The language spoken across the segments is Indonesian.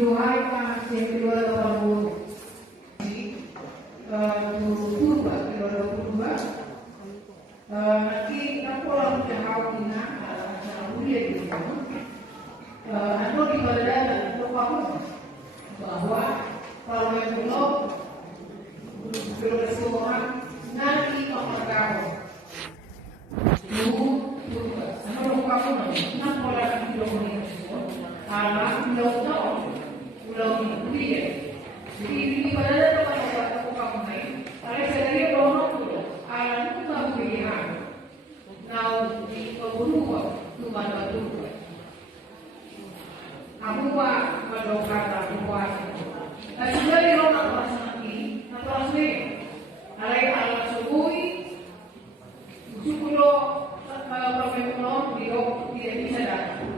Bujuhai mas yang kedua tahun purba kedua purba nanti pulang ke Hawkina acara kuliah di sana atau di badan atau kamu bahwa kalau yang belum berkesuruhan nanti nomor kamu purba sama kamu nanti orang belum alam belum tahu belum kuliah jadi di badan atau kamu main oleh saya belum alam itu tak pilihan now di berubah cuma berubah aku buat mendongkrak aku buat dan juga di orang kelas nanti kelas ini alai alam sebui sukulo permekulon dia bisa datang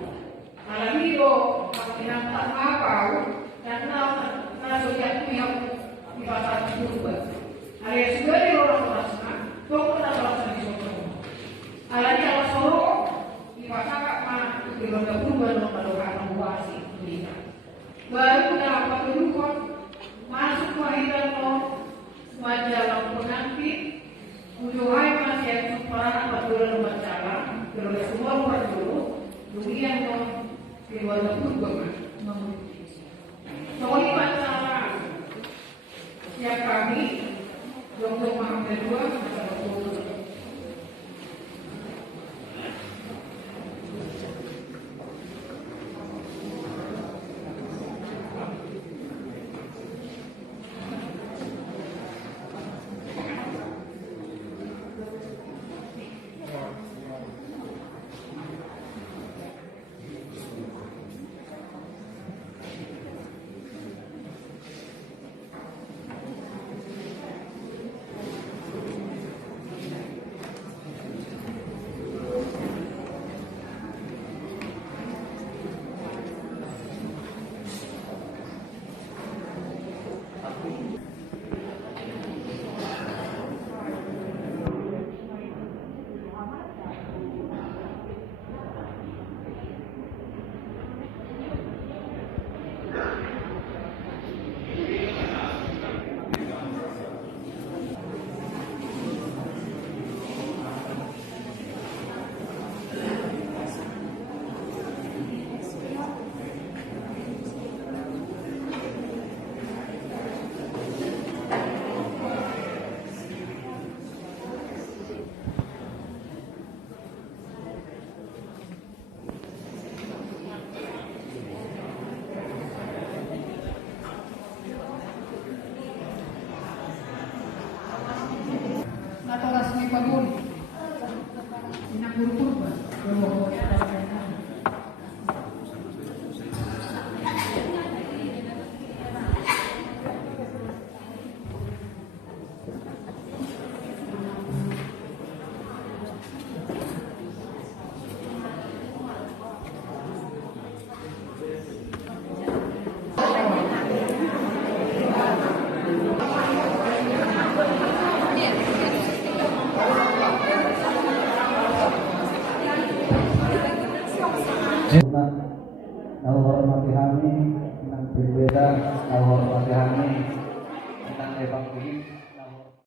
alam itu menampak apa dan naso yang di pasar berubah alai juga di orang kelas kau pernah melakukan itu? Alanya alas soro di pasar mana di luar berubah melakukan buasi berikan. Baru dalam waktu itu masuk wahidan lo majalah pengantin Bujuhai masih yang separah peraturan majalah terus semua luar dulu dunia lo di luar berubah